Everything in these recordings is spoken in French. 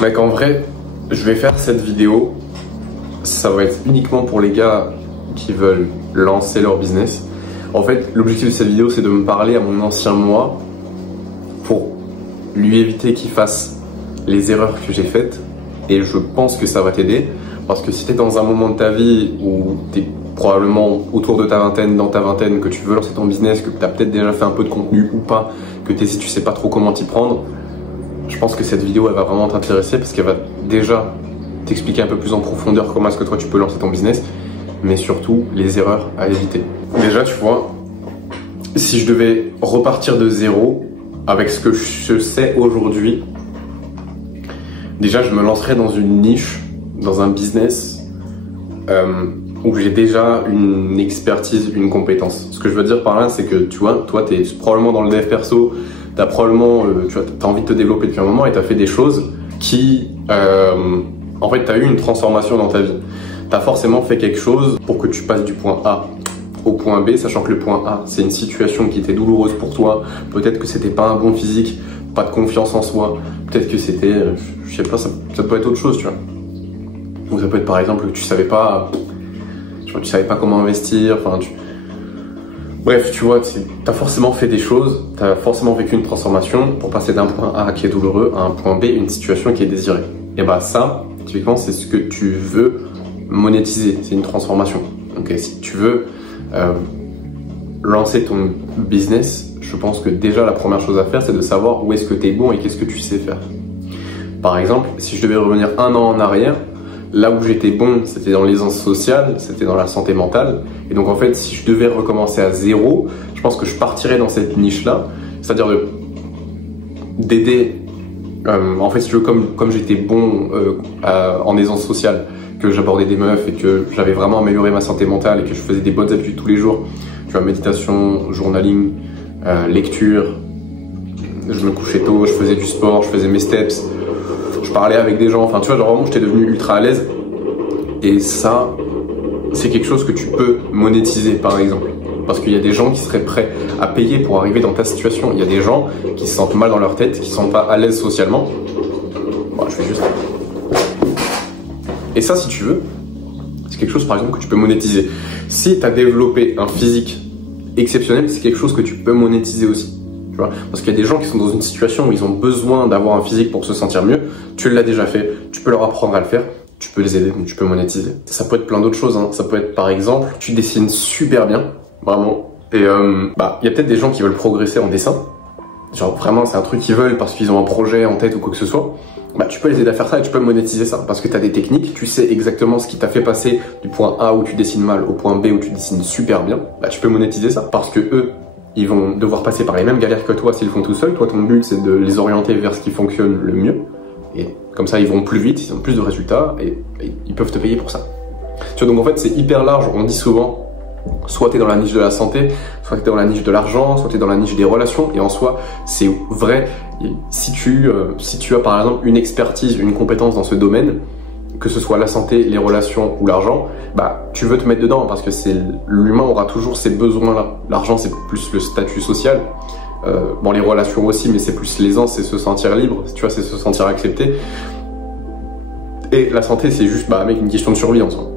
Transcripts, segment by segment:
Mec, en vrai, je vais faire cette vidéo, ça va être uniquement pour les gars qui veulent lancer leur business. En fait, l'objectif de cette vidéo, c'est de me parler à mon ancien moi pour lui éviter qu'il fasse les erreurs que j'ai faites. Et je pense que ça va t'aider, parce que si tu es dans un moment de ta vie où tu es probablement autour de ta vingtaine, dans ta vingtaine, que tu veux lancer ton business, que tu as peut-être déjà fait un peu de contenu ou pas, que tu sais pas trop comment t'y prendre, je pense que cette vidéo elle va vraiment t'intéresser, parce qu'elle va déjà t'expliquer un peu plus en profondeur comment est-ce que toi tu peux lancer ton business, mais surtout les erreurs à éviter. Déjà, tu vois, si je devais repartir de zéro avec ce que je sais aujourd'hui, déjà je me lancerais dans une niche, dans un business où j'ai déjà une expertise, une compétence. Ce que je veux dire par là, c'est que tu vois, toi tu es probablement dans le dev perso, tu as probablement t'as envie de te développer depuis un moment et tu as fait des choses qui en fait tu as eu une transformation dans ta vie. Tu as forcément fait quelque chose pour que tu passes du point A au point B, sachant que le point A c'est une situation qui était douloureuse pour toi. Peut-être que c'était pas un bon physique, pas de confiance en soi, peut-être que c'était, je sais pas, ça peut être autre chose, tu vois. Ou ça peut être par exemple que tu savais pas comment investir, enfin bref, tu vois, t'as forcément fait des choses, t'as forcément vécu une transformation pour passer d'un point A qui est douloureux à un point B, une situation qui est désirée. Et bah ça, typiquement, c'est ce que tu veux monétiser, c'est une transformation. Donc si tu veux lancer ton business, je pense que déjà la première chose à faire, c'est de savoir où est-ce que tu es bon et qu'est-ce que tu sais faire. Par exemple, si je devais revenir un an en arrière, là où j'étais bon, c'était dans l'aisance sociale, c'était dans la santé mentale. Et donc en fait, si je devais recommencer à zéro, je pense que je partirais dans cette niche-là, c'est-à-dire d'aider, en fait, si tu veux, comme j'étais bon en aisance sociale, que j'abordais des meufs et que j'avais vraiment amélioré ma santé mentale et que je faisais des bonnes habitudes tous les jours, tu vois, méditation, journaling, lecture, je me couchais tôt, je faisais du sport, je faisais mes steps, je parlais avec des gens, enfin tu vois, genre vraiment j'étais devenu ultra à l'aise. Et ça, c'est quelque chose que tu peux monétiser par exemple, parce qu'il y a des gens qui seraient prêts à payer pour arriver dans ta situation. Il y a des gens qui se sentent mal dans leur tête, qui sont pas à l'aise socialement. Bon, je fais juste. Et ça, si tu veux, c'est quelque chose par exemple que tu peux monétiser. Si tu as développé un physique exceptionnel, c'est quelque chose que tu peux monétiser aussi. Tu vois, parce qu'il y a des gens qui sont dans une situation où ils ont besoin d'avoir un physique pour se sentir mieux. Tu l'as déjà fait, tu peux leur apprendre à le faire, tu peux les aider, donc tu peux monétiser. Ça peut être plein d'autres choses, hein. Ça peut être par exemple, tu dessines super bien, vraiment. Et il y a peut-être des gens qui veulent progresser en dessin. Genre vraiment c'est un truc qu'ils veulent parce qu'ils ont un projet en tête ou quoi que ce soit. Bah, tu peux les aider à faire ça et tu peux monétiser ça parce que tu as des techniques, tu sais exactement ce qui t'a fait passer du point A où tu dessines mal au point B où tu dessines super bien. Bah, tu peux monétiser ça parce que eux, ils vont devoir passer par les mêmes galères que toi s'ils le font tout seuls. Toi, ton but, c'est de les orienter vers ce qui fonctionne le mieux. Et comme ça, ils vont plus vite, ils ont plus de résultats et ils peuvent te payer pour ça. Tu vois, donc en fait, c'est hyper large. On dit souvent, soit tu es dans la niche de la santé, soit tu es dans la niche de l'argent, soit tu es dans la niche des relations. Et en soi, c'est vrai. Si tu as par exemple une expertise, une compétence dans ce domaine, que ce soit la santé, les relations ou l'argent, bah tu veux te mettre dedans parce que l'humain aura toujours ces besoins-là. L'argent c'est plus le statut social, bon les relations aussi, mais c'est plus l'aisance, c'est se sentir libre, tu vois, c'est se sentir accepté. Et la santé c'est juste mec, une question de survie en soi.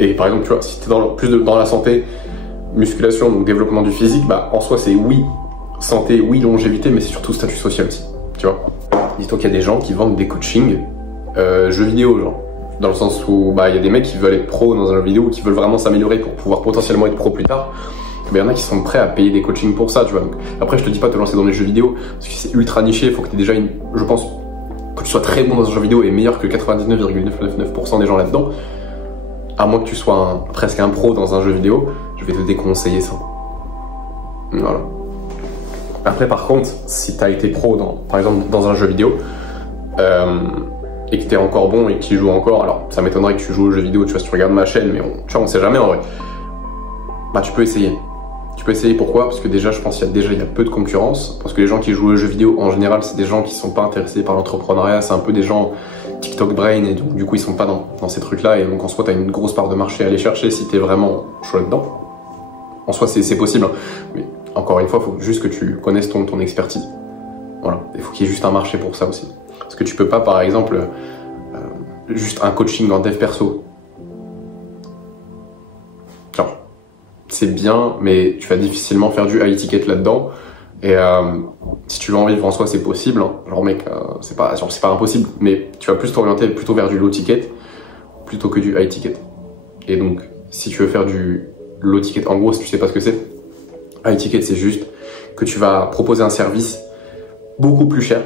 Et par exemple tu vois, si tu es dans la santé, musculation, donc développement du physique, bah en soi c'est oui santé, oui longévité, mais c'est surtout statut social aussi, tu vois. Dis-toi qu'il y a des gens qui vendent des coachings jeux vidéo, genre dans le sens où il y a des mecs qui veulent être pro dans un jeu vidéo ou qui veulent vraiment s'améliorer pour pouvoir potentiellement être pro plus tard. Mais il y en a qui sont prêts à payer des coachings pour ça, tu vois. Donc, après je te dis pas de te lancer dans les jeux vidéo parce que c'est ultra niché, il faut que tu aies déjà je pense que tu sois très bon dans un jeu vidéo et meilleur que 99,999% des gens là-dedans, à moins que tu sois presque un pro dans un jeu vidéo. Je vais te déconseiller ça. Voilà. Après par contre, si tu as été pro par exemple dans un jeu vidéo et que tu es encore bon et que tu joues encore, alors ça m'étonnerait que tu joues aux jeux vidéo, tu vois, si tu regardes ma chaîne, mais on sait jamais en vrai. Bah tu peux essayer. Tu peux essayer, pourquoi? Parce que déjà je pense qu'il y a peu de concurrence, parce que les gens qui jouent aux jeux vidéo en général c'est des gens qui sont pas intéressés par l'entrepreneuriat, c'est un peu des gens TikTok brain et donc du coup ils sont pas dans ces trucs là et donc en soi tu as une grosse part de marché à aller chercher si tu es vraiment chaud là-dedans. En soi c'est possible, hein. Mais encore une fois il faut juste que tu connaisses ton expertise. Voilà, il faut qu'il y ait juste un marché pour ça aussi. Parce que tu peux pas, par exemple, juste un coaching en dev perso. Genre, c'est bien, mais tu vas difficilement faire du high ticket là-dedans. Et si tu veux en vivre en soi, c'est possible. Hein. Genre, mec, c'est pas impossible, mais tu vas plus t'orienter plutôt vers du low ticket plutôt que du high ticket. Et donc, si tu veux faire du low ticket, en gros, si tu sais pas ce que c'est, high ticket, c'est juste que tu vas proposer un service beaucoup plus cher,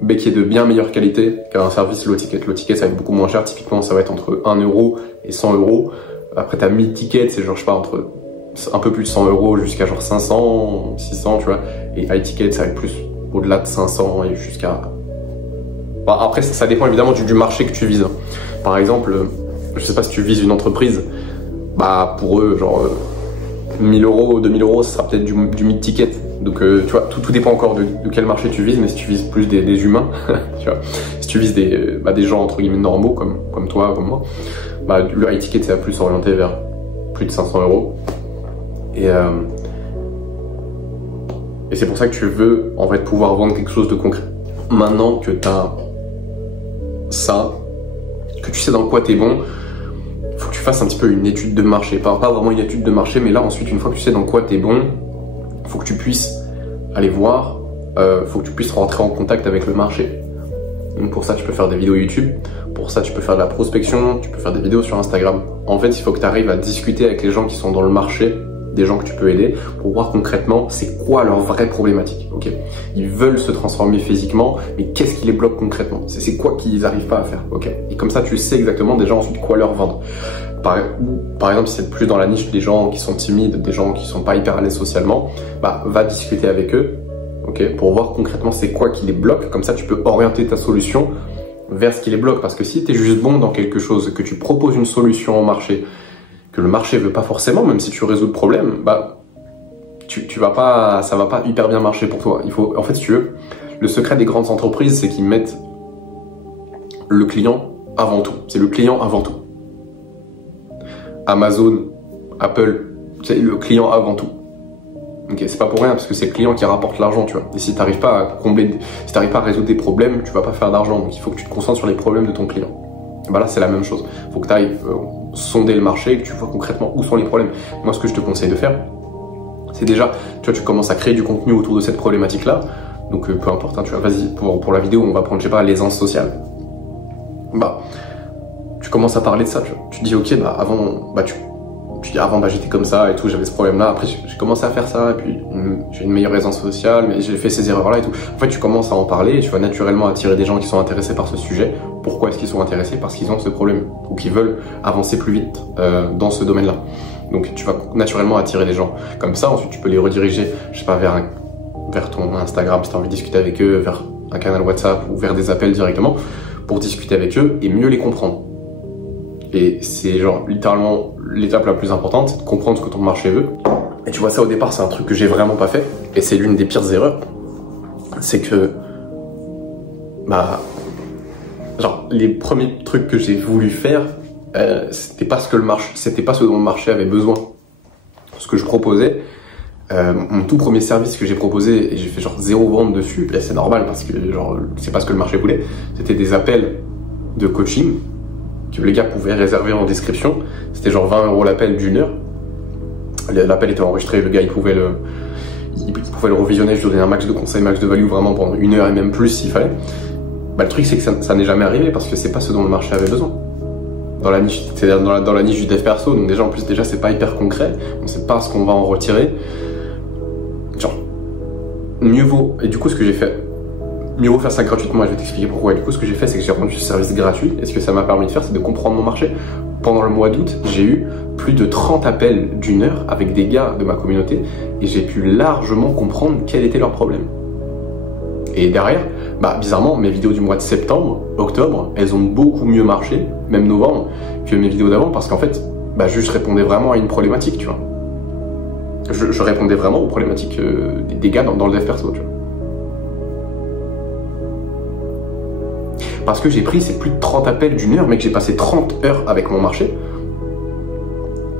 mais qui est de bien meilleure qualité qu'un service low ticket. Low ticket, ça va être beaucoup moins cher. Typiquement, ça va être entre 1 euro et 100 euros. Après, t'as mid ticket, c'est genre, je sais pas, entre un peu plus de 100 euros jusqu'à genre 500, 600, tu vois. Et high ticket, ça va être plus au-delà de 500 et jusqu'à... Bah, après, ça dépend évidemment du marché que tu vises. Par exemple, je sais pas si tu vises une entreprise, bah pour eux, genre 1000 euros, 2000 euros, ça sera peut-être du mid-ticket. Donc tu vois, tout dépend encore de quel marché tu vises, mais si tu vises plus des humains, tu vois, si tu vises des gens entre guillemets normaux, comme toi, comme moi, bah le high ticket, ça va plus orienté vers plus de 500 euros. Et c'est pour ça que tu veux en fait pouvoir vendre quelque chose de concret. Maintenant que tu as ça, que tu sais dans quoi tu es bon, il faut que tu fasses un petit peu une étude de marché. Pas vraiment une étude de marché, mais là ensuite, une fois que tu sais dans quoi tu es bon, il faut que tu puisses aller voir, faut que tu puisses rentrer en contact avec le marché. Donc pour ça, tu peux faire des vidéos YouTube, pour ça, tu peux faire de la prospection, tu peux faire des vidéos sur Instagram. En fait, il faut que tu arrives à discuter avec les gens qui sont dans le marché, des gens que tu peux aider, pour voir concrètement c'est quoi leur vraie problématique. Ok, ils veulent se transformer physiquement, mais qu'est-ce qui les bloque concrètement? C'est quoi qu'ils n'arrivent pas à faire. Ok, et comme ça tu sais exactement déjà ensuite quoi leur vendre. Par exemple, si c'est plus dans la niche des gens qui sont timides, des gens qui sont pas hyper à l'aise socialement, bah va discuter avec eux, ok, pour voir concrètement c'est quoi qui les bloque. Comme ça tu peux orienter ta solution vers ce qui les bloque. Parce que si tu es juste bon dans quelque chose, que tu proposes une solution au marché, que le marché veut pas forcément, même si tu résous le problème, bah tu vas pas, ça va pas hyper bien marcher pour toi. Il faut, en fait, si tu veux, le secret des grandes entreprises, c'est qu'ils mettent le client avant tout. C'est le client avant tout. Amazon, Apple, c'est le client avant tout. Ok, c'est pas pour rien, parce que c'est le client qui rapporte l'argent, tu vois. Et si t'arrives pas à si t'arrives pas à résoudre des problèmes, tu vas pas faire d'argent. Donc il faut que tu te concentres sur les problèmes de ton client. Bah là, c'est la même chose. Il faut que tu ailles sonder le marché et que tu vois concrètement où sont les problèmes. Moi, ce que je te conseille de faire, c'est déjà, tu vois, tu commences à créer du contenu autour de cette problématique-là. Donc, peu importe, hein, tu vois, vas-y, pour la vidéo, on va prendre, je sais pas, l'aisance sociale. Bah, tu commences à parler de ça, tu vois. Tu te dis, ok, bah, avant, bah, avant, bah, j'étais comme ça et tout, j'avais ce problème-là. Après, j'ai commencé à faire ça, et puis j'ai une meilleure aisance sociale, mais j'ai fait ces erreurs-là et tout. En fait, tu commences à en parler et tu vas naturellement attirer des gens qui sont intéressés par ce sujet. Pourquoi est-ce qu'ils sont intéressés? Parce qu'ils ont ce problème, ou qu'ils veulent avancer plus vite dans ce domaine-là. Donc, tu vas naturellement attirer des gens. Comme ça, ensuite, tu peux les rediriger, je sais pas, vers ton Instagram, si tu as envie de discuter avec eux, vers un canal WhatsApp ou vers des appels directement, pour discuter avec eux et mieux les comprendre. Et c'est genre littéralement l'étape la plus importante, c'est de comprendre ce que ton marché veut. Et tu vois, ça au départ, c'est un truc que j'ai vraiment pas fait. Et c'est l'une des pires erreurs. C'est que, bah, genre, les premiers trucs que j'ai voulu faire, c'était pas ce dont le marché avait besoin. Ce que je proposais, mon tout premier service que j'ai proposé, et j'ai fait genre 0 vente dessus, et c'est normal parce que genre, c'est pas ce que le marché voulait. C'était des appels de coaching que les gars pouvaient réserver en description. C'était genre 20 € l'appel d'1 heure. L'appel était enregistré, le gars il pouvait le revisionner, je lui donnais un max de conseils, max de value vraiment pendant 1 heure et même plus s'il fallait. Bah, le truc c'est que ça n'est jamais arrivé parce que c'est pas ce dont le marché avait besoin. Dans la niche, c'est dans la niche du dev perso, donc déjà en plus c'est pas hyper concret, on sait pas ce qu'on va en retirer. Genre, mieux vaut, et du coup ce que j'ai fait, mieux vaut faire ça gratuitement, et je vais t'expliquer pourquoi. Et du coup, ce que j'ai fait, c'est que j'ai rendu ce service gratuit. Et ce que ça m'a permis de faire, c'est de comprendre mon marché. Pendant le mois d'août, j'ai eu plus de 30 appels d'1 heure avec des gars de ma communauté et j'ai pu largement comprendre quel était leur problème. Et derrière, bah, bizarrement, mes vidéos du mois de septembre, octobre, elles ont beaucoup mieux marché, même novembre, que mes vidéos d'avant parce qu'en fait, bah, juste je répondais vraiment à une problématique, tu vois. Je répondais vraiment aux problématiques des gars dans le dev perso, tu vois. Parce que j'ai pris, c'est plus de 30 appels d'1 heure, mec, j'ai passé 30 heures avec mon marché.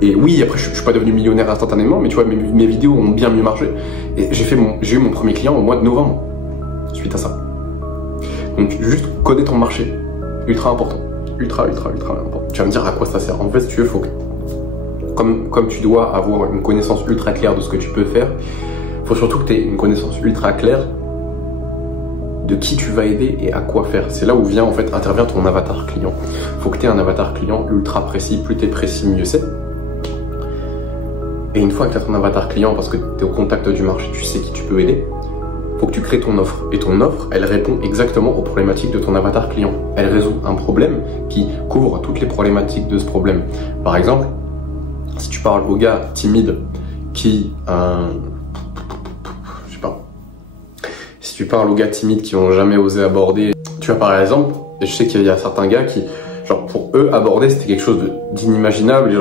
Et oui, après, je suis pas devenu millionnaire instantanément, mais tu vois, mes vidéos ont bien mieux marché. Et j'ai eu mon premier client au mois de novembre, suite à ça. Donc juste connais ton marché, ultra important, ultra important. Tu vas me dire à quoi ça sert. En fait, si tu veux, faut que, comme tu dois avoir une connaissance ultra claire de ce que tu peux faire, faut surtout que tu aies une connaissance ultra claire de qui tu vas aider et à quoi faire. C'est là où intervient ton avatar client. Faut que tu aies un avatar client ultra précis. Plus tu es précis, mieux c'est. Et une fois que tu as ton avatar client, parce que tu es au contact du marché, tu sais qui tu peux aider, faut que tu crées ton offre. Et ton offre, elle répond exactement aux problématiques de ton avatar client. Elle résout un problème qui couvre toutes les problématiques de ce problème. Par exemple, si tu parles au gars timide qui... Si tu parles aux gars timides qui n'ont jamais osé aborder, tu vois par exemple, je sais qu'il y a certains gars qui, genre pour eux, aborder c'était quelque chose d'inimaginable,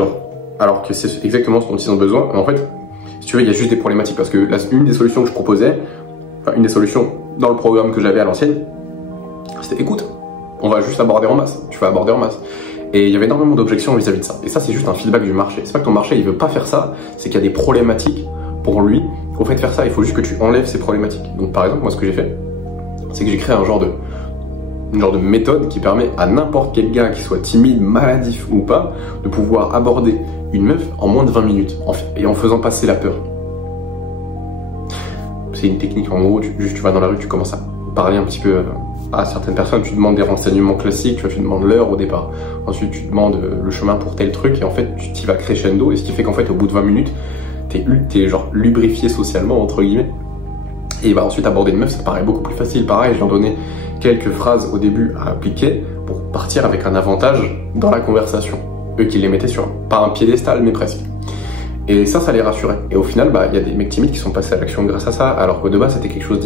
alors que c'est exactement ce dont ils ont besoin. Mais en fait, si tu veux, il y a juste des problématiques parce que une des solutions que je proposais, une des solutions dans le programme que j'avais à l'ancienne, c'était écoute, on va juste aborder en masse, tu vas aborder en masse. Et il y avait énormément d'objections vis-à-vis de ça. Et ça, c'est juste un feedback du marché. C'est pas que ton marché il veut pas faire ça, c'est qu'il y a des problématiques pour lui. Au fait de faire ça, il faut juste que tu enlèves ces problématiques. Donc par exemple, moi ce que j'ai fait, c'est que j'ai créé une genre de méthode qui permet à n'importe quel gars, qui soit timide, maladif ou pas, de pouvoir aborder une meuf en moins de 20 minutes, et en faisant passer la peur. C'est une technique, en gros, tu vas dans la rue, tu commences à parler un petit peu à certaines personnes, tu demandes des renseignements classiques, tu demandes l'heure au départ, ensuite tu demandes le chemin pour tel truc, et en fait tu t'y vas crescendo, et ce qui fait qu'en fait au bout de 20 minutes, t'es genre lubrifié socialement entre guillemets, et bah ensuite aborder une meuf ça paraît beaucoup plus facile. Pareil, je leur donnais quelques phrases au début à appliquer pour partir avec un avantage dans la conversation, eux qui les mettaient sur pas un piédestal mais presque, et ça les rassurait. Et au final bah il y a des mecs timides qui sont passés à l'action grâce à ça, alors que de base c'était quelque chose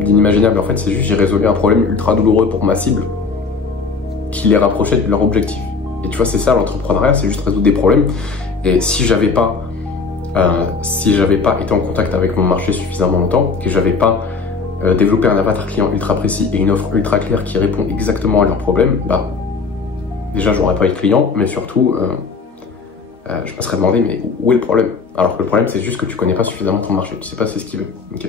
d'inimaginable. En fait c'est juste j'ai résolu un problème ultra douloureux pour ma cible qui les rapprochait de leur objectif. Et tu vois, c'est ça l'entrepreneuriat, c'est juste résoudre des problèmes. Et si j'avais pas été en contact avec mon marché suffisamment longtemps, que j'avais pas développé un avatar client ultra précis et une offre ultra claire qui répond exactement à leurs problèmes, bah déjà j'aurais pas eu de clients, mais surtout je me serais demandé mais où est le problème? Alors que le problème c'est juste que tu connais pas suffisamment ton marché, tu sais pas c'est ce qu'il veut. Ok.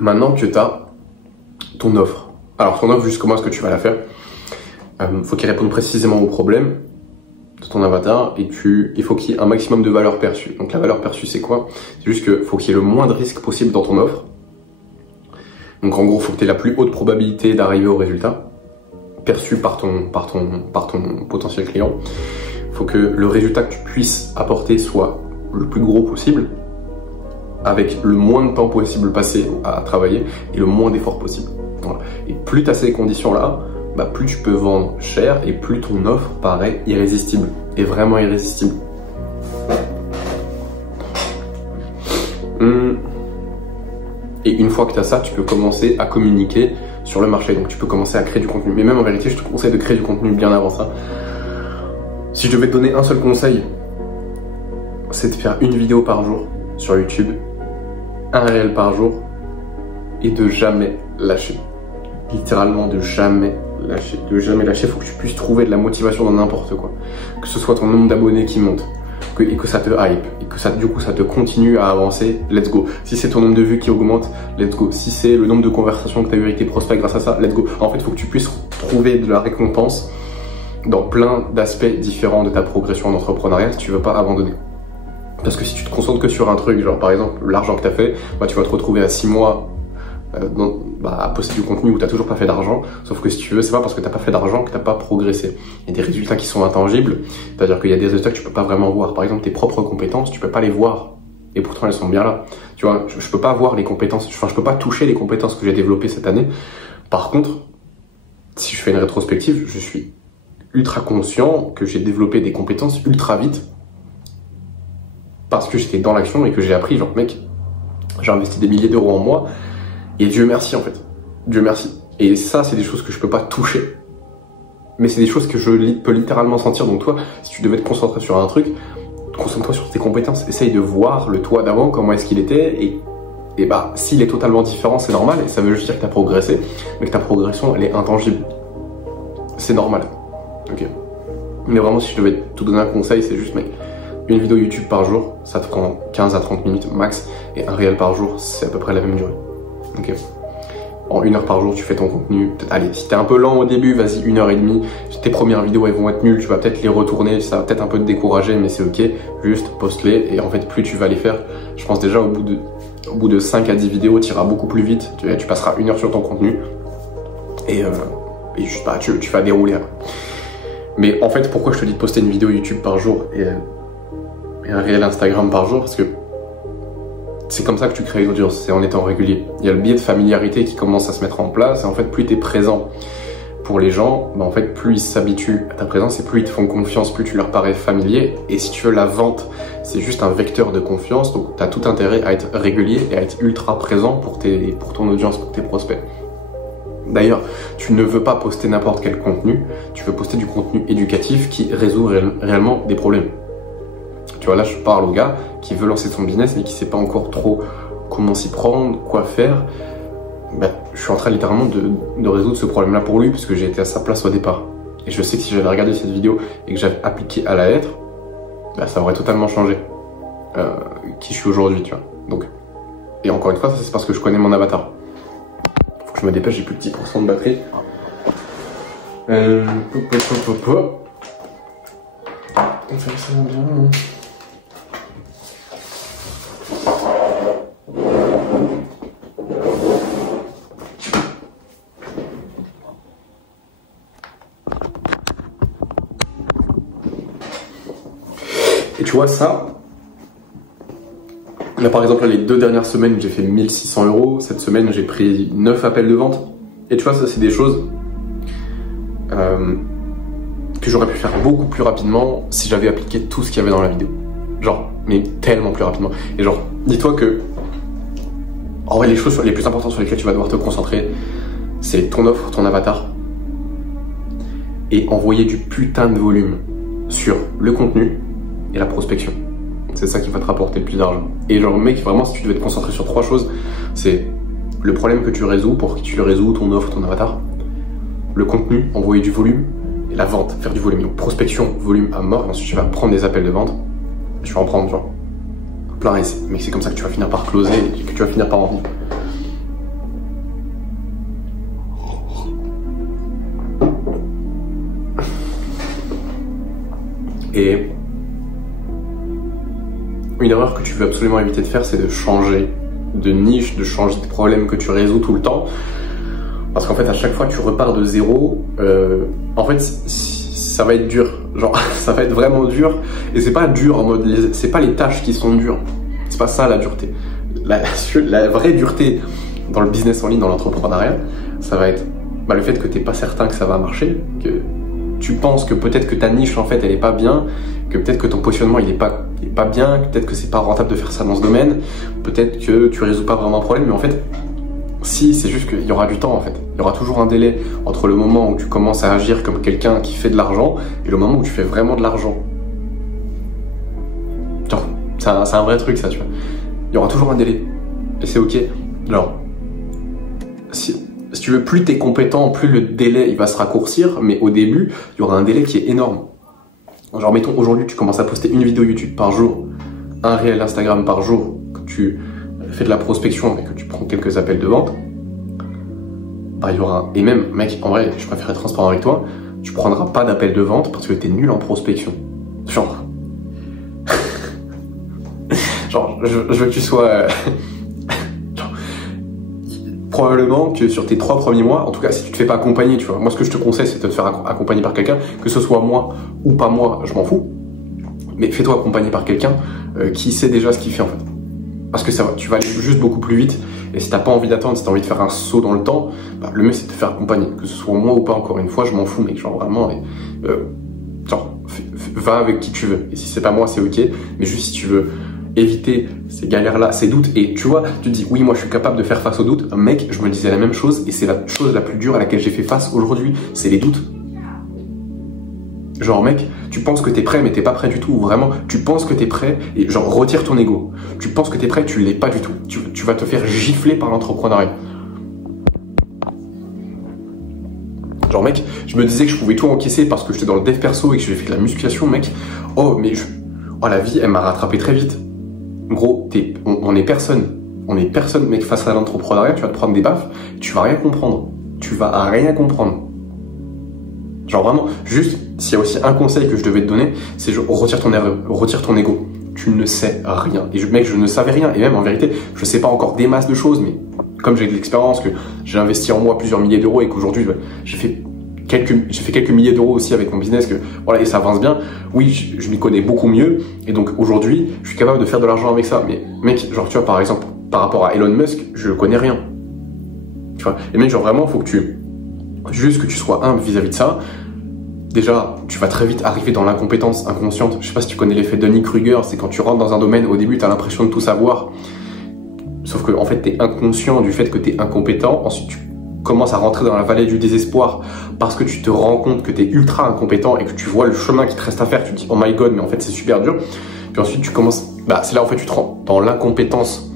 Maintenant que tu as ton offre, alors ton offre, juste comment est-ce que tu vas la faire? Faut qu'il réponde précisément aux problèmes de ton avatar, et il faut qu'il y ait un maximum de valeur perçue. Donc la valeur perçue c'est quoi? C'est juste qu'il faut qu'il y ait le moins de risque possible dans ton offre. Donc en gros, il faut que tu aies la plus haute probabilité d'arriver au résultat perçu par ton potentiel client. Il faut que le résultat que tu puisses apporter soit le plus gros possible, avec le moins de temps possible passé à travailler et le moins d'efforts possible. Voilà. Et plus tu as ces conditions-là, bah plus tu peux vendre cher et plus ton offre paraît irrésistible, et vraiment irrésistible. Et une fois que tu as ça, tu peux commencer à communiquer sur le marché, donc tu peux commencer à créer du contenu. Mais même en vérité, je te conseille de créer du contenu bien avant ça. Si je devais te donner un seul conseil, c'est de faire une vidéo par jour sur YouTube, un réel par jour, et de jamais lâcher. Littéralement de jamais lâcher. De jamais lâcher, il faut que tu puisses trouver de la motivation dans n'importe quoi. Que ce soit ton nombre d'abonnés qui monte, et que ça te hype, et que ça, du coup ça te continue à avancer, let's go. Si c'est ton nombre de vues qui augmente, let's go. Si c'est le nombre de conversations que tu as eu avec tes prospects grâce à ça, let's go. En fait, il faut que tu puisses trouver de la récompense dans plein d'aspects différents de ta progression en entrepreneuriat si tu veux pas abandonner. Parce que si tu te concentres que sur un truc, genre par exemple l'argent que tu as fait, bah, tu vas te retrouver à 6 mois à poster du contenu où tu n'as toujours pas fait d'argent. Sauf que si tu veux, c'est pas parce que tu n'as pas fait d'argent que tu n'as pas progressé. Il y a des résultats qui sont intangibles, c'est-à-dire qu'il y a des résultats que tu peux pas vraiment voir. Par exemple, tes propres compétences, tu peux pas les voir. Et pourtant, elles sont bien là. Tu vois, je peux pas voir les compétences, enfin, je peux pas toucher les compétences que j'ai développées cette année. Par contre, si je fais une rétrospective, je suis ultra conscient que j'ai développé des compétences ultra vite parce que j'étais dans l'action et que j'ai appris, genre mec, j'ai investi des milliers d'euros en moi et Dieu merci en fait. Dieu merci. Et ça, c'est des choses que je peux pas toucher. Mais c'est des choses que je peux littéralement sentir. Donc toi, si tu devais te concentrer sur un truc, concentre-toi sur tes compétences. Essaye de voir le toi d'avant, comment est-ce qu'il était. Et bah, s'il est totalement différent, c'est normal. Et ça veut juste dire que tu as progressé. Mais que ta progression, elle est intangible. C'est normal. Ok. Mais vraiment, si je devais te donner un conseil, c'est juste, mec, une vidéo YouTube par jour, ça te prend 15 à 30 minutes max, et un réel par jour, c'est à peu près la même durée. Ok. En 1 heure par jour, tu fais ton contenu. Allez, si t'es un peu lent au début, vas-y 1h30. Tes premières vidéos, elles vont être nulles, tu vas peut-être les retourner, ça va peut-être un peu te décourager, mais c'est ok. Juste poste-les, et en fait, plus tu vas les faire, je pense déjà au bout de 5 à 10 vidéos, tu iras beaucoup plus vite. Tu passeras 1 heure sur ton contenu, et juste, bah, tu vas dérouler. Mais en fait, pourquoi je te dis de poster une vidéo YouTube par jour et un réel Instagram par jour? Parce que c'est comme ça que tu crées une audience, c'est en étant régulier. Il y a le biais de familiarité qui commence à se mettre en place, et en fait, plus tu es présent pour les gens, bah en fait, plus ils s'habituent à ta présence et plus ils te font confiance, plus tu leur parais familier. Et si tu veux, la vente, c'est juste un vecteur de confiance, donc tu as tout intérêt à être régulier et à être ultra présent pour ton audience, pour tes prospects. D'ailleurs, tu ne veux pas poster n'importe quel contenu, tu veux poster du contenu éducatif qui résout réellement des problèmes. Tu vois, là, je parle au gars qui veut lancer son business mais qui sait pas encore trop comment s'y prendre, quoi faire. Bah, je suis en train littéralement de résoudre ce problème-là pour lui, puisque j'ai été à sa place au départ. Et je sais que si j'avais regardé cette vidéo et que j'avais appliqué à la lettre, bah, ça aurait totalement changé qui je suis aujourd'hui, tu vois. Donc, et encore une fois, ça c'est parce que je connais mon avatar. Faut que je me dépêche, j'ai plus de 10% de batterie. On fait ça bien. Et tu vois ça, là par exemple là, les 2 dernières semaines j'ai fait 1600 €, cette semaine j'ai pris 9 appels de vente, et tu vois ça c'est des choses que j'aurais pu faire beaucoup plus rapidement si j'avais appliqué tout ce qu'il y avait dans la vidéo, genre, mais tellement plus rapidement. Et genre, dis-toi que en vrai les choses les plus importantes sur lesquelles tu vas devoir te concentrer, c'est ton offre, ton avatar, et envoyer du putain de volume sur le contenu et la prospection. C'est ça qui va te rapporter le plus d'argent. Et genre mec, vraiment si tu devais te concentrer sur 3 choses, c'est le problème que tu résous, pour qui tu le résous, ton offre, ton avatar, le contenu, envoyer du volume, et la vente, faire du volume. Donc prospection, volume à mort, et ensuite tu vas prendre des appels de vente, tu vas en prendre genre plein, et mec c'est comme ça que tu vas finir par closer et que tu vas finir par en vivre. Et une erreur que tu veux absolument éviter de faire, c'est de changer de niche, de changer de problème que tu résous tout le temps. Parce qu'en fait, à chaque fois que tu repars de zéro, en fait, ça va être dur. Genre, ça va être vraiment dur. Et c'est pas dur en mode, c'est pas les tâches qui sont dures. C'est pas ça la dureté. La vraie dureté dans le business en ligne, dans l'entrepreneuriat, ça va être bah, le fait que t'es pas certain que ça va marcher, que tu penses que peut-être que ta niche en fait elle est pas bien, que peut-être que ton positionnement il est pas bien, peut-être que c'est pas rentable de faire ça dans ce domaine, peut-être que tu résous pas vraiment un problème, mais en fait si, c'est juste qu'il y aura du temps en fait. Il y aura toujours un délai entre le moment où tu commences à agir comme quelqu'un qui fait de l'argent et le moment où tu fais vraiment de l'argent. Genre, c'est un vrai truc ça, tu vois. Il y aura toujours un délai et c'est ok. Alors, si tu veux, plus t'es compétent, plus le délai il va se raccourcir, mais au début, il y aura un délai qui est énorme. Genre, mettons, aujourd'hui, tu commences à poster une vidéo YouTube par jour, un réel Instagram par jour, que tu fais de la prospection et que tu prends quelques appels de vente, bah, il y aura, et même, mec, en vrai, je préfère être transparent avec toi, tu prendras pas d'appels de vente parce que t'es nul en prospection. Genre, genre, je veux que tu sois... probablement que sur tes 3 premiers mois, en tout cas si tu te fais pas accompagner, tu vois, moi ce que je te conseille c'est de te faire accompagner par quelqu'un, que ce soit moi ou pas moi, je m'en fous, mais fais-toi accompagner par quelqu'un qui sait déjà ce qu'il fait en fait, parce que tu vas aller juste beaucoup plus vite, et si t'as pas envie d'attendre, si t'as envie de faire un saut dans le temps, bah, le mieux c'est de te faire accompagner, que ce soit moi ou pas, encore une fois je m'en fous mec, genre vraiment, genre va avec qui tu veux, et si c'est pas moi c'est ok, mais juste si tu veux éviter ces galères-là, ces doutes, et tu vois, tu te dis oui moi je suis capable de faire face aux doutes, mec je me disais la même chose, et c'est la chose la plus dure à laquelle j'ai fait face aujourd'hui, c'est les doutes. Genre mec, tu penses que t'es prêt mais t'es pas prêt du tout, vraiment, tu penses que t'es prêt, et genre retire ton ego, tu penses que t'es prêt, tu l'es pas du tout, tu vas te faire gifler par l'entrepreneuriat. Genre mec, je me disais que je pouvais tout encaisser parce que j'étais dans le dev perso et que j'ai fait de la musculation mec, oh mais oh la vie elle m'a rattrapé très vite. Gros, on est personne. On est personne, mec, face à l'entrepreneuriat, tu vas te prendre des baffes, tu vas rien comprendre. Tu vas rien comprendre. Genre vraiment, juste, s'il y a aussi un conseil que je devais te donner, c'est retire ton ego. Tu ne sais rien. Et mec, je ne savais rien. Et même en vérité, je sais pas encore des masses de choses, mais comme j'ai de l'expérience, que j'ai investi en moi plusieurs milliers d'euros et qu'aujourd'hui, j'ai fait quelques milliers d'euros aussi avec mon business, que voilà, et ça avance bien. Oui, je m'y connais beaucoup mieux. Et donc aujourd'hui, je suis capable de faire de l'argent avec ça. Mais mec, genre tu vois, par exemple, par rapport à Elon Musk, je connais rien. Tu vois. Et mec, genre vraiment, faut que tu sois humble vis-à-vis de ça. Déjà, tu vas très vite arriver dans l'incompétence inconsciente. Je sais pas si tu connais l'effet Dunning-Kruger, c'est quand tu rentres dans un domaine, au début, tu as l'impression de tout savoir. Sauf que en fait, tu es inconscient du fait que tu es incompétent. Ensuite, tu commences à rentrer dans la vallée du désespoir parce que tu te rends compte que tu es ultra incompétent et que tu vois le chemin qui te reste à faire. Tu te dis, oh my god, mais en fait, c'est super dur. Puis ensuite, tu commences, c'est là en fait, tu te rends dans l'incompétence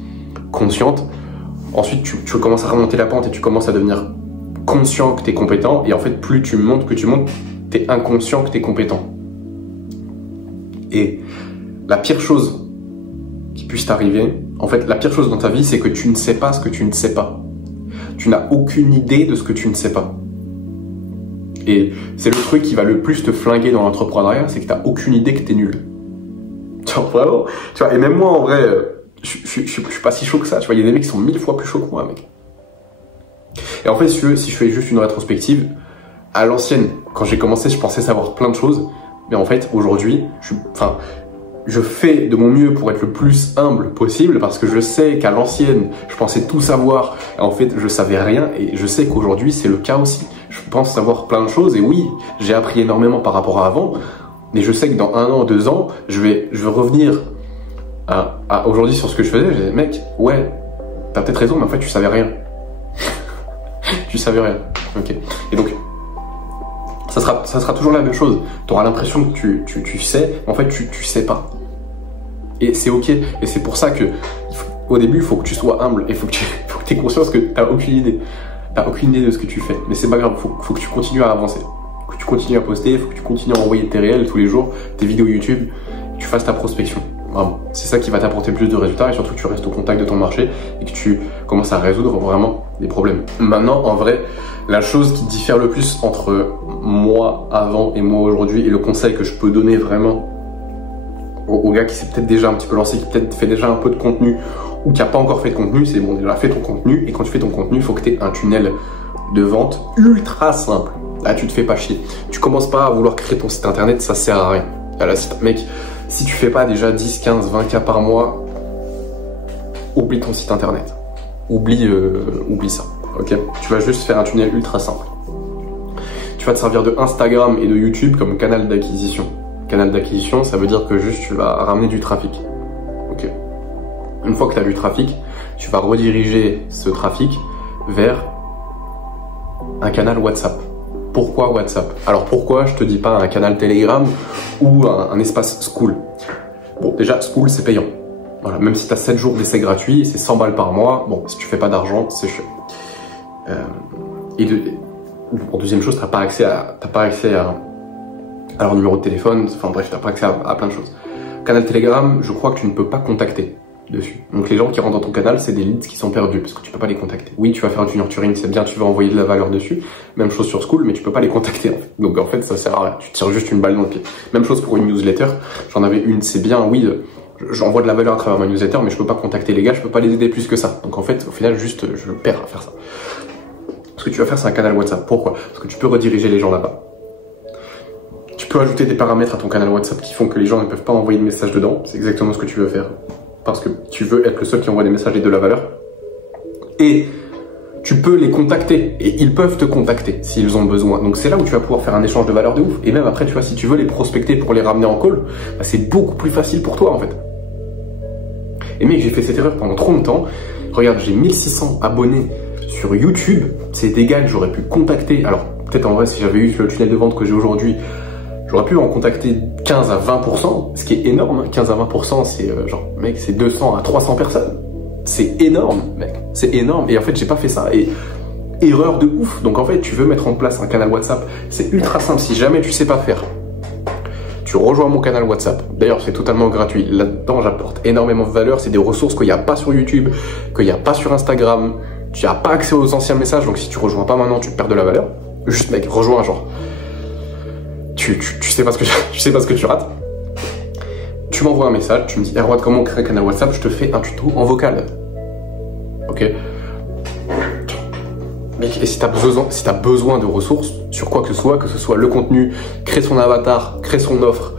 consciente. Ensuite, tu commences à remonter la pente et tu commences à devenir conscient que tu es compétent. Et en fait, plus tu montes, t'es inconscient que t'es compétent. Et la pire chose qui puisse t'arriver, en fait, la pire chose dans ta vie, c'est que tu ne sais pas ce que tu ne sais pas. Tu n'as aucune idée de ce que tu ne sais pas. Et c'est le truc qui va le plus te flinguer dans l'entrepreneuriat, c'est que t'as aucune idée que t'es nul. Genre vraiment, tu vois, et même moi en vrai, je suis pas si chaud que ça, tu vois, il y a des mecs qui sont 1000 fois plus chauds que moi, mec. Et en fait, si je fais juste une rétrospective, à l'ancienne, quand j'ai commencé, je pensais savoir plein de choses, mais en fait, aujourd'hui, je fais de mon mieux pour être le plus humble possible, parce que je sais qu'à l'ancienne, je pensais tout savoir, et en fait, je savais rien, et je sais qu'aujourd'hui, c'est le cas aussi. Je pense savoir plein de choses, et oui, j'ai appris énormément par rapport à avant, mais je sais que dans 1 an, 2 ans, je vais revenir à aujourd'hui sur ce que je faisais. Je disais, mec, ouais, t'as peut-être raison, mais en fait, tu savais rien. Tu savais rien. Ok. Et donc, ça sera toujours la même chose. Tu auras l'impression que tu sais, mais en fait, tu sais pas. Et c'est ok. Et c'est pour ça que, au début, il faut que tu sois humble et il faut que tu aies conscience que tu n'as aucune idée. Tu n'as aucune idée de ce que tu fais. Mais c'est pas grave, faut que tu continues à avancer. Faut que tu continues à poster, il faut que tu continues à envoyer tes réels tous les jours, tes vidéos YouTube, que tu fasses ta prospection. Vraiment. C'est ça qui va t'apporter plus de résultats et surtout que tu restes au contact de ton marché et que tu commences à résoudre vraiment des problèmes. Maintenant, en vrai, la chose qui diffère le plus entre moi avant et moi aujourd'hui et le conseil que je peux donner vraiment au gars qui s'est peut-être déjà un petit peu lancé, qui peut-être fait déjà un peu de contenu ou qui n'a pas encore fait de contenu, c'est bon, déjà fais ton contenu et quand tu fais ton contenu, il faut que tu aies un tunnel de vente ultra simple. Là, tu te fais pas chier. Tu commences pas à vouloir créer ton site internet, ça sert à rien. Là, mec, si tu fais pas déjà 10, 15, 20K par mois, oublie ton site internet. Oublie ça, ok? Tu vas juste faire un tunnel ultra simple. Tu vas te servir de Instagram et de YouTube comme canal d'acquisition. Canal d'acquisition, ça veut dire que juste tu vas ramener du trafic. Ok. Une fois que tu as du trafic, tu vas rediriger ce trafic vers un canal WhatsApp. Pourquoi WhatsApp? Alors pourquoi je te dis pas un canal Telegram ou un espace School? Bon, déjà, School, c'est payant. Voilà, même si tu as 7 jours d'essai gratuit, c'est 100 balles par mois. Bon, si tu fais pas d'argent, c'est chiant. Deuxième chose, t'as pas accès à leur numéro de téléphone. Enfin bref, t'as pas accès à plein de choses. Canal Telegram, je crois que tu ne peux pas contacter dessus. Donc les gens qui rentrent dans ton canal, c'est des leads qui sont perdus parce que tu peux pas les contacter. Oui, tu vas faire un nurturing, c'est bien, tu vas envoyer de la valeur dessus. Même chose sur School, mais tu peux pas les contacter en fait. Donc en fait, ça sert à rien. Tu tires juste une balle dans le pied. Même chose pour une newsletter. J'en avais une, c'est bien, oui, j'envoie de la valeur à travers ma newsletter, mais je peux pas contacter les gars, je peux pas les aider plus que ça. Donc en fait, au final, juste, je perds à faire ça. Ce que tu vas faire, c'est un canal WhatsApp. Pourquoi? Parce que tu peux rediriger les gens là-bas. Tu peux ajouter des paramètres à ton canal WhatsApp qui font que les gens ne peuvent pas envoyer de messages dedans. C'est exactement ce que tu veux faire. Parce que tu veux être le seul qui envoie des messages et de la valeur. Et tu peux les contacter. Et ils peuvent te contacter s'ils ont besoin. Donc c'est là où tu vas pouvoir faire un échange de valeur de ouf. Et même après, tu vois, si tu veux les prospecter pour les ramener en call, bah, c'est beaucoup plus facile pour toi en fait. Et mec, j'ai fait cette erreur pendant trop longtemps. Regarde, j'ai 1600 abonnés sur YouTube. C'est des gars que j'aurais pu contacter. Alors peut-être en vrai, si j'avais eu le tunnel de vente que j'ai aujourd'hui, j'aurais pu en contacter 15 à 20%, ce qui est énorme. 15 à 20%, c'est genre, mec, c'est 200 à 300 personnes. C'est énorme, mec. C'est énorme. Et en fait, j'ai pas fait ça. Et erreur de ouf. Donc en fait, tu veux mettre en place un canal WhatsApp, c'est ultra simple. Si jamais tu sais pas faire, tu rejoins mon canal WhatsApp. D'ailleurs, c'est totalement gratuit. Là-dedans, j'apporte énormément de valeur. C'est des ressources qu'il n'y a pas sur YouTube, qu'il n'y a pas sur Instagram. Tu n'as pas accès aux anciens messages, donc si tu rejoins pas maintenant, tu perds de la valeur. Juste, mec, rejoins, genre. Tu sais pas ce que tu rates. Tu m'envoies un message, tu me dis, Erwan, comment créer un canal WhatsApp? Je te fais un tuto en vocal. Ok? Et si tu as besoin de ressources sur quoi que ce soit le contenu, créer son avatar, créer son offre,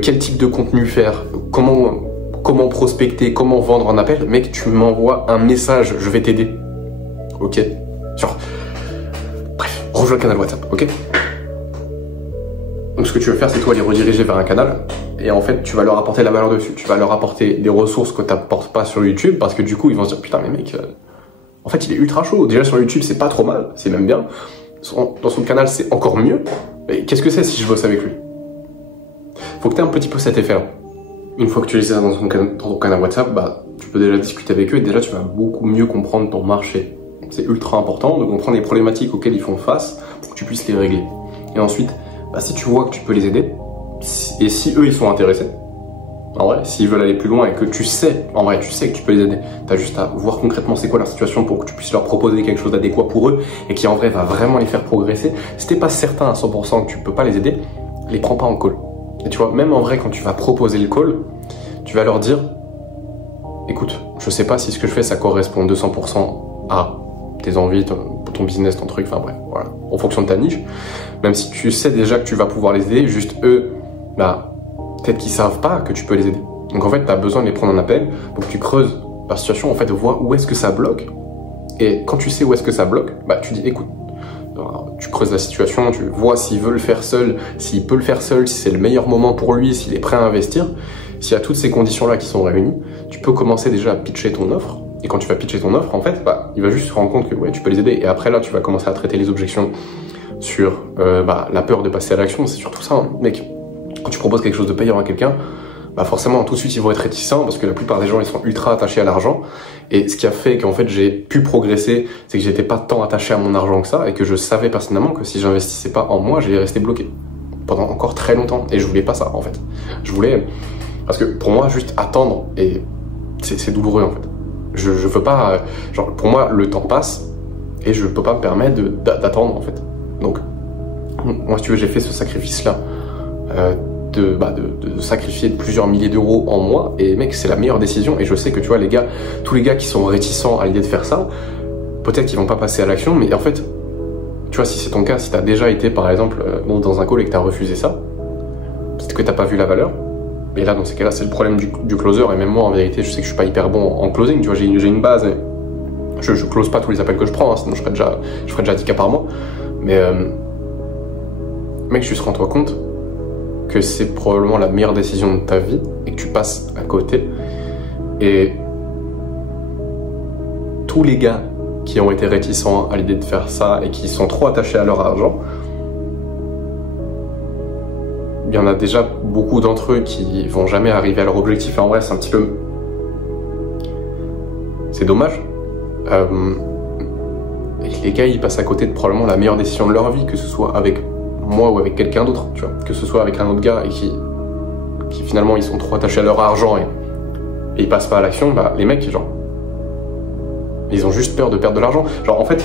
quel type de contenu faire, comment prospecter, comment vendre en appel, mec, tu m'envoies un message, je vais t'aider. Ok? Genre, bref, rejoins le canal WhatsApp, ok? Donc ce que tu veux faire, c'est toi les rediriger vers un canal, et en fait, tu vas leur apporter la valeur dessus. Tu vas leur apporter des ressources que tu n'apportes pas sur YouTube, parce que du coup, ils vont se dire, putain, mais mec... En fait, il est ultra chaud. Déjà, sur YouTube, c'est pas trop mal. C'est même bien. Dans son canal, c'est encore mieux. Mais qu'est-ce que c'est si je bosse avec lui? Faut que tu aies un petit peu cet effet-là. Une fois que tu les as dans ton canal WhatsApp, bah, tu peux déjà discuter avec eux et déjà, tu vas beaucoup mieux comprendre ton marché. C'est ultra important de comprendre les problématiques auxquelles ils font face pour que tu puisses les régler. Et ensuite, bah, si tu vois que tu peux les aider, et si eux, ils sont intéressés, en vrai, s'ils veulent aller plus loin et que tu sais, en vrai, tu sais que tu peux les aider. T'as juste à voir concrètement c'est quoi leur situation pour que tu puisses leur proposer quelque chose d'adéquat pour eux et qui en vrai va vraiment les faire progresser. Si t'es pas certain à 100% que tu peux pas les aider, les prends pas en call. Et tu vois, même en vrai, quand tu vas proposer le call, tu vas leur dire, écoute, je sais pas si ce que je fais ça correspond 200% à tes envies, ton business, ton truc, enfin bref, voilà, en fonction de ta niche. Même si tu sais déjà que tu vas pouvoir les aider, juste eux, bah, peut-être qu'ils savent pas que tu peux les aider. Donc en fait, tu as besoin de les prendre en appel pour que tu creuses la situation, en fait, vois où est-ce que ça bloque. Et quand tu sais où est-ce que ça bloque, bah tu dis écoute, alors, tu creuses la situation, tu vois s'il veut le faire seul, s'il peut le faire seul, si c'est le meilleur moment pour lui, s'il est prêt à investir. S'il y a toutes ces conditions-là qui sont réunies, tu peux commencer déjà à pitcher ton offre. Et quand tu vas pitcher ton offre, en fait, bah, il va juste se rendre compte que ouais, tu peux les aider. Et après là, tu vas commencer à traiter les objections sur la peur de passer à l'action. C'est surtout ça, hein, mec. Quand tu proposes quelque chose de payant à quelqu'un, bah forcément tout de suite ils vont être réticents parce que la plupart des gens ils sont ultra attachés à l'argent. Et ce qui a fait qu'en fait j'ai pu progresser, c'est que j'étais pas tant attaché à mon argent que ça et que je savais personnellement que si j'investissais pas en moi, j'allais rester bloqué pendant encore très longtemps. Et je voulais pas ça en fait. Je voulais, parce que pour moi juste attendre et c'est douloureux en fait. Je veux pas, genre pour moi le temps passe et je peux pas me permettre d'attendre en fait. Donc moi si tu veux j'ai fait ce sacrifice là. De sacrifier plusieurs milliers d'euros en moi et mec c'est la meilleure décision et je sais que tu vois les gars, tous les gars qui sont réticents à l'idée de faire ça, peut-être qu'ils vont pas passer à l'action mais en fait tu vois si c'est ton cas, si t'as déjà été par exemple dans un call et que t'as refusé ça, peut-être que t'as pas vu la valeur et là dans ces cas-là c'est le problème du closer et même moi en vérité je sais que je suis pas hyper bon en closing, tu vois j'ai une base et je close pas tous les appels que je prends hein, sinon je ferais déjà 10 cas par mois mais mec juste rends-toi compte que c'est probablement la meilleure décision de ta vie et que tu passes à côté. Et tous les gars qui ont été réticents à l'idée de faire ça et qui sont trop attachés à leur argent, il y en a déjà beaucoup d'entre eux qui vont jamais arriver à leur objectif. Et en vrai, c'est un petit peu... C'est dommage. Et les gars, ils passent à côté de probablement la meilleure décision de leur vie, que ce soit avec moi ou avec quelqu'un d'autre, tu vois, que ce soit avec un autre gars et qui finalement ils sont trop attachés à leur argent et ils passent pas à l'action, bah les mecs genre ils ont juste peur de perdre de l'argent. Genre en fait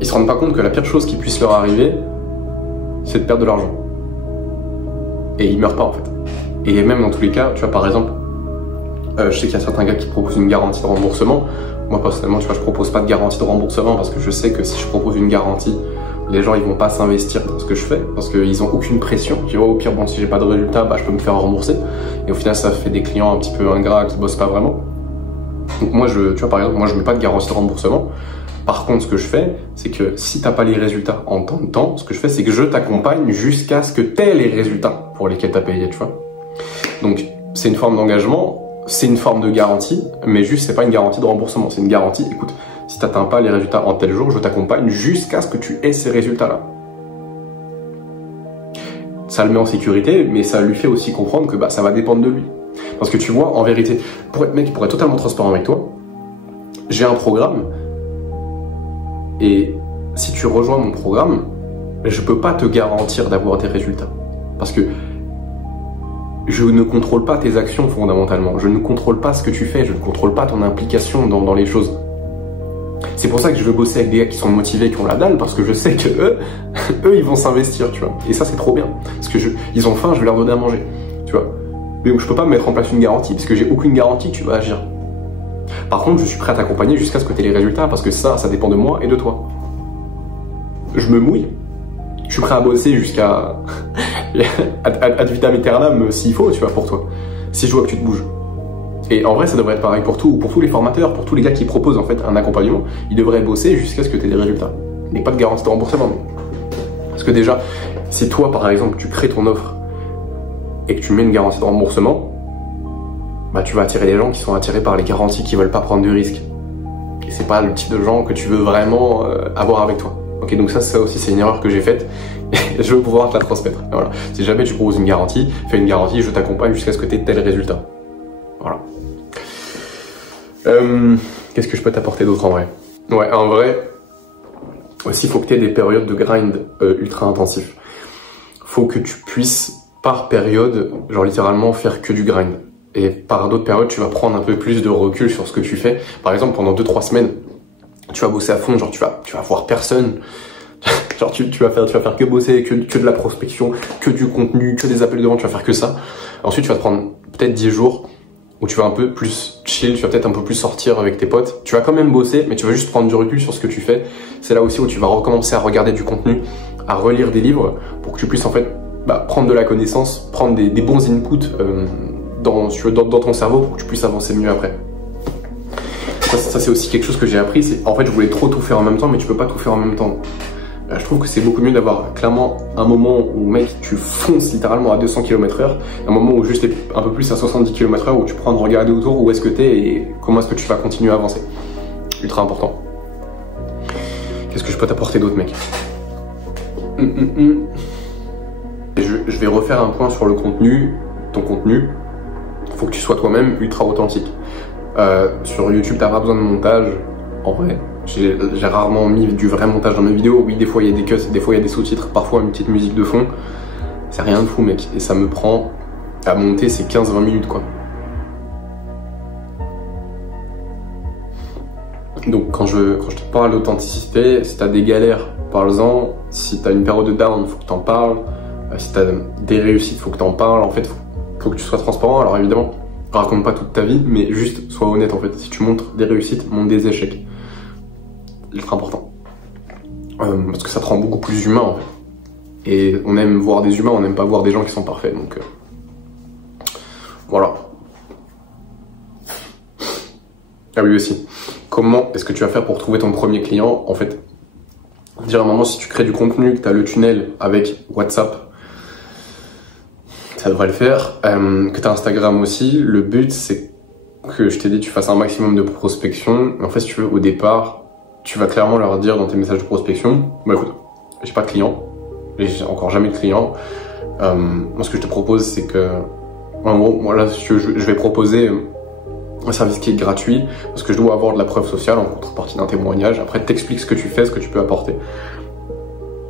ils se rendent pas compte que la pire chose qui puisse leur arriver c'est de perdre de l'argent et ils meurent pas en fait. Et même dans tous les cas, tu vois par exemple je sais qu'il y a certains gars qui proposent une garantie de remboursement. Moi personnellement tu vois je propose pas de garantie de remboursement parce que je sais que si je propose une garantie les gens ils vont pas s'investir dans ce que je fais parce qu'ils ont aucune pression. Tu vois, au pire, bon, si j'ai pas de résultat, bah, je peux me faire rembourser. Et au final, ça fait des clients un petit peu ingrats qui bossent pas vraiment. Donc moi, tu vois, par exemple, moi je mets pas de garantie de remboursement. Par contre, ce que je fais, c'est que si t'as pas les résultats en temps de temps, ce que je fais, c'est que je t'accompagne jusqu'à ce que t'aies les résultats pour lesquels t'as payé, tu vois. Donc, c'est une forme d'engagement, c'est une forme de garantie, mais juste, c'est pas une garantie de remboursement, c'est une garantie, écoute, si t'atteins pas les résultats en tel jour, je t'accompagne jusqu'à ce que tu aies ces résultats-là. Ça le met en sécurité, mais ça lui fait aussi comprendre que bah, ça va dépendre de lui. Parce que tu vois, en vérité, pour être totalement transparent avec toi, j'ai un programme, et si tu rejoins mon programme, je peux pas te garantir d'avoir des résultats. Parce que je ne contrôle pas tes actions fondamentalement. Je ne contrôle pas ce que tu fais. Je ne contrôle pas ton implication dans les choses. C'est pour ça que je veux bosser avec des gars qui sont motivés, qui ont la dalle, parce que je sais que eux ils vont s'investir, tu vois. Et ça, c'est trop bien. Parce que ils ont faim, je vais leur donner à manger, tu vois. Mais je peux pas mettre en place une garantie, parce que j'ai aucune garantie que tu vas agir. Par contre, je suis prêt à t'accompagner jusqu'à ce que tu aies les résultats, parce que ça dépend de moi et de toi. Je me mouille. Je suis prêt à bosser jusqu'à ad vitam aeternam s'il faut, tu vois, pour toi. Si je vois que tu te bouges. Et en vrai, ça devrait être pareil pour tous les formateurs, pour tous les gars qui proposent en fait un accompagnement. Ils devraient bosser jusqu'à ce que tu aies des résultats. Mais pas de garantie de remboursement. Parce que déjà, si toi, par exemple, tu crées ton offre et que tu mets une garantie de remboursement, bah tu vas attirer des gens qui sont attirés par les garanties, qui veulent pas prendre de risques. Et c'est pas le type de gens que tu veux vraiment avoir avec toi. Ok, donc ça aussi c'est une erreur que j'ai faite. Et je veux pouvoir te la transmettre. Et voilà. Si jamais tu proposes une garantie, fais une garantie, je t'accompagne jusqu'à ce que tu aies tel résultat. Voilà. Qu'est-ce que je peux t'apporter d'autre en vrai? Ouais, en vrai, aussi il faut que tu aies des périodes de grind ultra intensif. Faut que tu puisses, par période, genre littéralement faire que du grind. Et par d'autres périodes, tu vas prendre un peu plus de recul sur ce que tu fais. Par exemple, pendant 2-3 semaines, tu vas bosser à fond, genre tu vas voir personne. Genre tu vas faire que bosser, que de la prospection, que du contenu, que des appels de vente, tu vas faire que ça. Ensuite, tu vas te prendre peut-être 10 jours où tu vas un peu plus chill, tu vas peut-être un peu plus sortir avec tes potes. Tu vas quand même bosser, mais tu vas juste prendre du recul sur ce que tu fais. C'est là aussi où tu vas recommencer à regarder du contenu, à relire des livres, pour que tu puisses en fait prendre de la connaissance, prendre des bons inputs dans ton cerveau pour que tu puisses avancer mieux après. Ça c'est aussi quelque chose que j'ai appris, c'est en fait je voulais trop tout faire en même temps, mais tu peux pas tout faire en même temps. Je trouve que c'est beaucoup mieux d'avoir clairement un moment où mec tu fonces littéralement à 200 km/h, un moment où juste t'es un peu plus à 70 km/h, où tu prends de regarder autour où est-ce que t'es et comment est-ce que tu vas continuer à avancer. Ultra important. Qu'est-ce que je peux t'apporter d'autre mec? Je vais refaire un point sur le contenu, ton contenu. Faut que tu sois toi-même ultra authentique. Sur YouTube t'as pas besoin de montage, en vrai. J'ai rarement mis du vrai montage dans mes vidéos. Oui, des fois il y a des cuts, des fois il y a des sous-titres, parfois une petite musique de fond. C'est rien de fou mec. Et ça me prend à monter c'est 15-20 minutes quoi. Donc quand je te parle d'authenticité, si t'as des galères, parle-en. Si t'as une période de down, faut que t'en parles. Si t'as des réussites, faut que t'en parles. En fait, faut que tu sois transparent. Alors évidemment, raconte pas toute ta vie, mais juste sois honnête en fait. Si tu montres des réussites, montre des échecs. Ultra important. Parce que ça te rend beaucoup plus humain en fait. Et on aime voir des humains, on n'aime pas voir des gens qui sont parfaits. Donc voilà. Ah oui aussi. Comment est-ce que tu vas faire pour trouver ton premier client? En fait, dire à un moment si tu crées du contenu, que tu as le tunnel avec WhatsApp, ça devrait le faire. Que tu as Instagram aussi. Le but c'est que je t'ai dit tu fasses un maximum de prospection. En fait si tu veux au départ, tu vas clairement leur dire dans tes messages de prospection, bah écoute, j'ai pas de client, j'ai encore jamais de client. Moi ce que je te propose c'est que, en gros, moi là je vais proposer un service qui est gratuit, parce que je dois avoir de la preuve sociale en contrepartie d'un témoignage. Après t'expliques ce que tu fais, ce que tu peux apporter.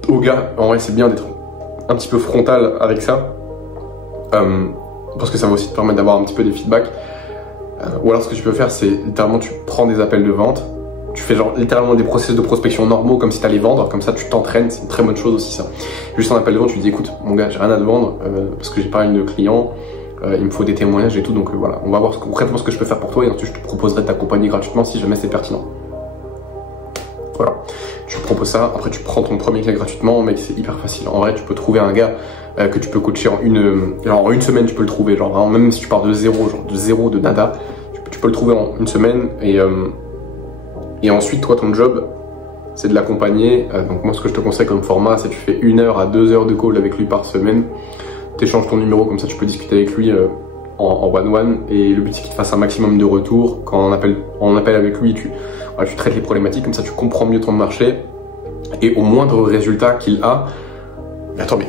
Au gars, en vrai c'est bien d'être un petit peu frontal avec ça, parce que ça va aussi te permettre d'avoir un petit peu des feedbacks. Ou alors ce que tu peux faire c'est littéralement tu prends des appels de vente, tu fais genre littéralement des processus de prospection normaux comme si tu allais vendre, comme ça tu t'entraînes, c'est une très bonne chose aussi ça. Juste un appel de vente, tu dis écoute mon gars j'ai rien à te vendre parce que j'ai pas une de clients, il me faut des témoignages et tout, donc voilà, on va voir concrètement ce que je peux faire pour toi et ensuite je te proposerai de t'accompagner gratuitement si jamais c'est pertinent. Voilà, tu proposes ça, après tu prends ton premier client gratuitement, mec c'est hyper facile. En vrai tu peux trouver un gars que tu peux coacher en une semaine tu peux le trouver, genre vraiment, même si tu pars de zéro, genre de zéro, de nada, tu peux le trouver en une semaine et ensuite toi ton job c'est de l'accompagner. Donc moi ce que je te conseille comme format c'est tu fais 1 heure à 2 heures de call avec lui par semaine, t'échanges ton numéro comme ça tu peux discuter avec lui en one-one et le but c'est qu'il te fasse un maximum de retours. Quand on appelle avec lui tu traites les problématiques, comme ça tu comprends mieux ton marché et au moindre résultat qu'il a, attends mais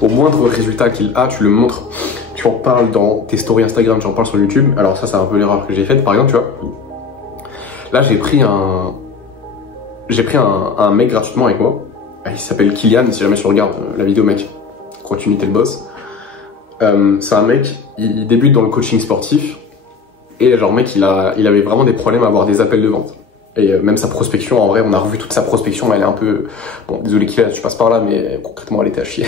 au moindre résultat qu'il a, tu tu en parles dans tes stories Instagram, tu en parles sur YouTube. Alors ça, c'est un peu l'erreur que j'ai faite. Par exemple, tu vois, là, j'ai pris un mec gratuitement avec moi. Il s'appelle Kylian, si jamais tu regardes la vidéo, mec, continue, t'es le boss. C'est un mec, il débute dans le coaching sportif. Et genre, mec, il avait vraiment des problèmes à avoir des appels de vente. Et même sa prospection, en vrai, on a revu toute sa prospection, mais elle est un peu... Bon, désolé Kylian, tu passes par là, mais concrètement, elle était à chier.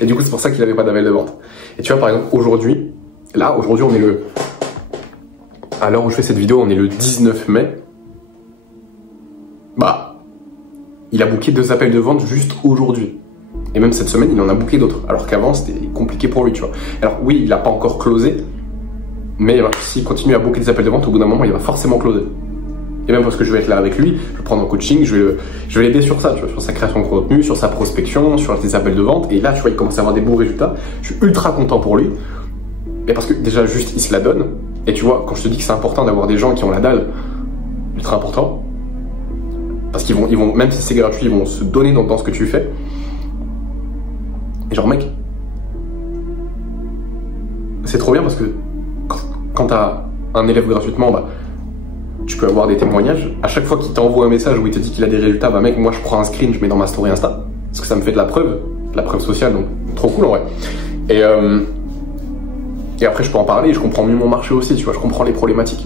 Et du coup, c'est pour ça qu'il avait pas d'appel de vente. Et tu vois, par exemple, aujourd'hui, on est le... À l'heure où je fais cette vidéo, on est le 19 mai. Bah, il a booké 2 appels de vente juste aujourd'hui. Et même cette semaine, il en a booké d'autres. Alors qu'avant, c'était compliqué pour lui, tu vois. Alors oui, il n'a pas encore closé. Mais s'il continue à booker des appels de vente, au bout d'un moment, il va forcément closer. Et même parce que je vais être là avec lui, je vais le prendre en coaching, je vais l'aider sur ça, tu vois, sur sa création de contenu, sur sa prospection, sur ses appels de vente. Et là, tu vois, il commence à avoir des bons résultats. Je suis ultra content pour lui. Mais parce que déjà, juste, il se la donne. Et tu vois, quand je te dis que c'est important d'avoir des gens qui ont la dalle, ultra important. Parce qu'ils vont, même si c'est gratuit, ils vont se donner dans ce que tu fais. Et genre, mec, c'est trop bien parce que quand t'as un élève gratuitement, bah, tu peux avoir des témoignages. À chaque fois qu'il t'envoie un message où il te dit qu'il a des résultats, bah mec, moi je prends un screen, je mets dans ma story Insta, parce que ça me fait de la preuve sociale, donc trop cool en vrai. Et après je peux en parler, et je comprends mieux mon marché aussi, tu vois, je comprends les problématiques.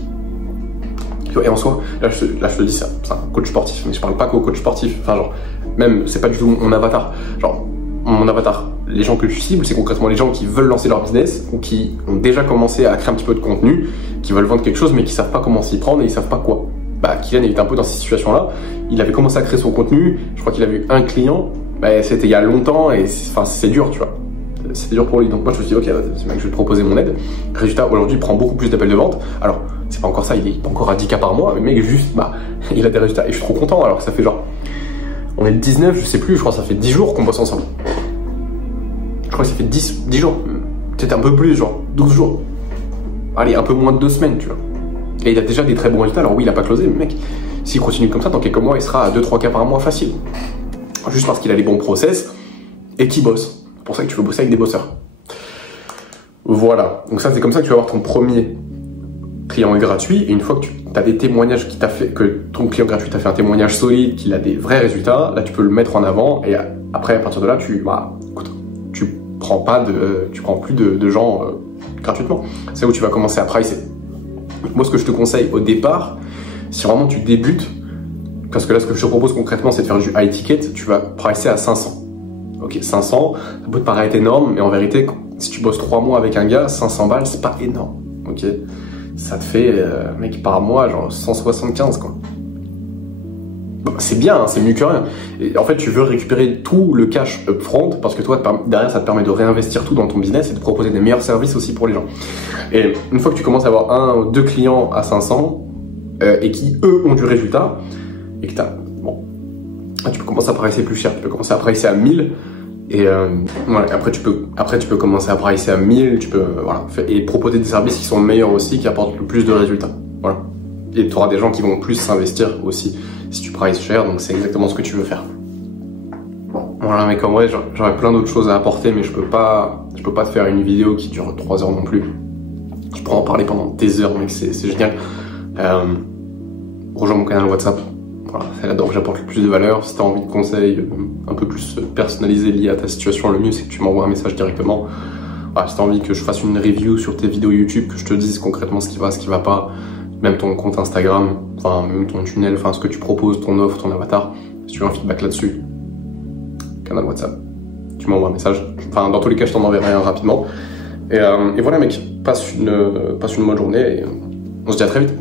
Et en soi, là je te dis, c'est un coach sportif, mais je parle pas qu'au coach sportif, enfin genre, même, c'est pas du tout mon avatar. Genre, mon avatar, les gens que je cible, c'est concrètement les gens qui veulent lancer leur business ou qui ont déjà commencé à créer un petit peu de contenu, qui veulent vendre quelque chose mais qui savent pas comment s'y prendre et ils savent pas quoi. Bah, Kylian il était un peu dans cette situation-là. Il avait commencé à créer son contenu. Je crois qu'il avait eu un client. Bah, c'était il y a longtemps et c'est dur, tu vois. C'est dur pour lui. Donc moi je me suis dit ok, c'est mec, je vais te proposer mon aide. Résultat, aujourd'hui il prend beaucoup plus d'appels de vente. Alors c'est pas encore ça, il est pas encore à 10K par mois, mais mec juste bah il a des résultats et je suis trop content. Alors ça fait genre, on est le 19, je sais plus, je crois que ça fait 10 jours qu'on bosse ensemble. Je crois que ça fait 10 jours, peut-être un peu plus, genre 12 jours. Allez, un peu moins de 2 semaines, tu vois. Et il a déjà des très bons résultats. Alors oui, il a pas closé, mais mec, s'il continue comme ça, dans quelques mois, il sera à 2-3K par mois facile. Juste parce qu'il a les bons process et qu'il bosse. C'est pour ça que tu veux bosser avec des bosseurs. Voilà. Donc ça, c'est comme ça que tu vas avoir ton premier client gratuit. Et une fois que tu as des témoignages qui t'a fait, que ton client gratuit t'a fait un témoignage solide, qu'il a des vrais résultats, là, tu peux le mettre en avant. Et après, à partir de là, tu prends plus de gens gratuitement. C'est où tu vas commencer à pricer. Moi, ce que je te conseille au départ, si vraiment tu débutes, parce que là, ce que je te propose concrètement, c'est de faire du high ticket, tu vas pricer à 500. Ok, 500, ça peut te paraître énorme, mais en vérité, si tu bosses 3 mois avec un gars, 500 balles, c'est pas énorme. Ok, ça te fait, mec, par mois, genre 175, quoi. C'est bien, hein, c'est mieux que rien. Et en fait, tu veux récupérer tout le cash upfront parce que toi, derrière, ça te permet de réinvestir tout dans ton business et de proposer des meilleurs services aussi pour les gens. Et une fois que tu commences à avoir 1 ou 2 clients à 500 et qui, eux, ont du résultat et que tu peux commencer à pricer plus cher. Tu peux commencer à pricer à 1000 et voilà. Après, tu peux commencer à pricer à 1000. Tu peux et proposer des services qui sont meilleurs aussi, qui apportent le plus de résultats. Voilà. Et tu auras des gens qui vont plus s'investir aussi si tu prices cher, donc c'est exactement ce que tu veux faire. Bon, voilà mec, en vrai, j'aurais plein d'autres choses à apporter, mais je peux pas te faire une vidéo qui dure 3 heures non plus. Je pourrais en parler pendant des heures, mec, c'est génial. Rejoins mon canal WhatsApp. Voilà, c'est là-dedans que j'apporte le plus de valeur. Si tu as envie de conseils un peu plus personnalisés liés à ta situation, le mieux c'est que tu m'envoies un message directement. Voilà, si tu as envie que je fasse une review sur tes vidéos YouTube, que je te dise concrètement ce qui va pas, même ton compte Instagram, enfin même ton tunnel, enfin ce que tu proposes, ton offre, ton avatar, si tu veux un feedback là-dessus, canal WhatsApp, tu m'envoies un message. Enfin dans tous les cas je t'en enverrai un rapidement. Et voilà mec, passe une bonne journée et on se dit à très vite.